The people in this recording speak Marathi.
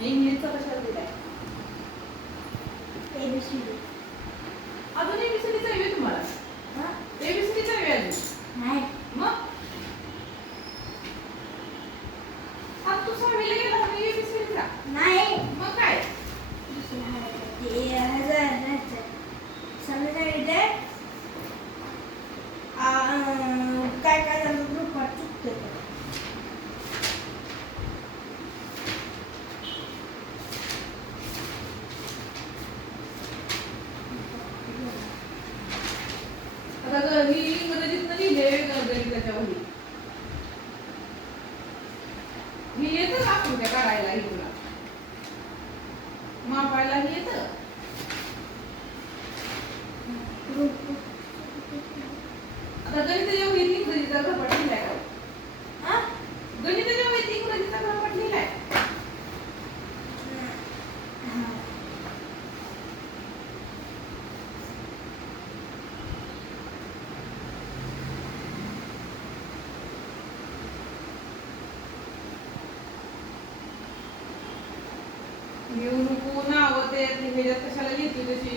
इंग्लिशचा कशाला दिलाय? एबीसीडी. अजून एबीसीडीचा आहे तुम्हाला? हा? एबीसीडीचा आहे अजून? नाही. मग आता तू सहावीला गेला ना एबीसीडीचा? नाही. मग काय? दुसरं आहे ते ह्याचं. समजायले काय काय झालं ग्रुपात चुकते. आता ही इंग्रजीतनं लिहिलंय गणिताच्या वही. ही येतं का आकृत्या काढायला ही तुला? मापायला ही येतं? आता गणिताच्या वहीत इंग्रजीचा गपाट लिहिलाय का? हा? गणिताच्या वहीत इंग्रजीचा गपाट लिहिलाय? घेऊ नको नावं ते ह्याच्यात कशाला लिहिते तशी?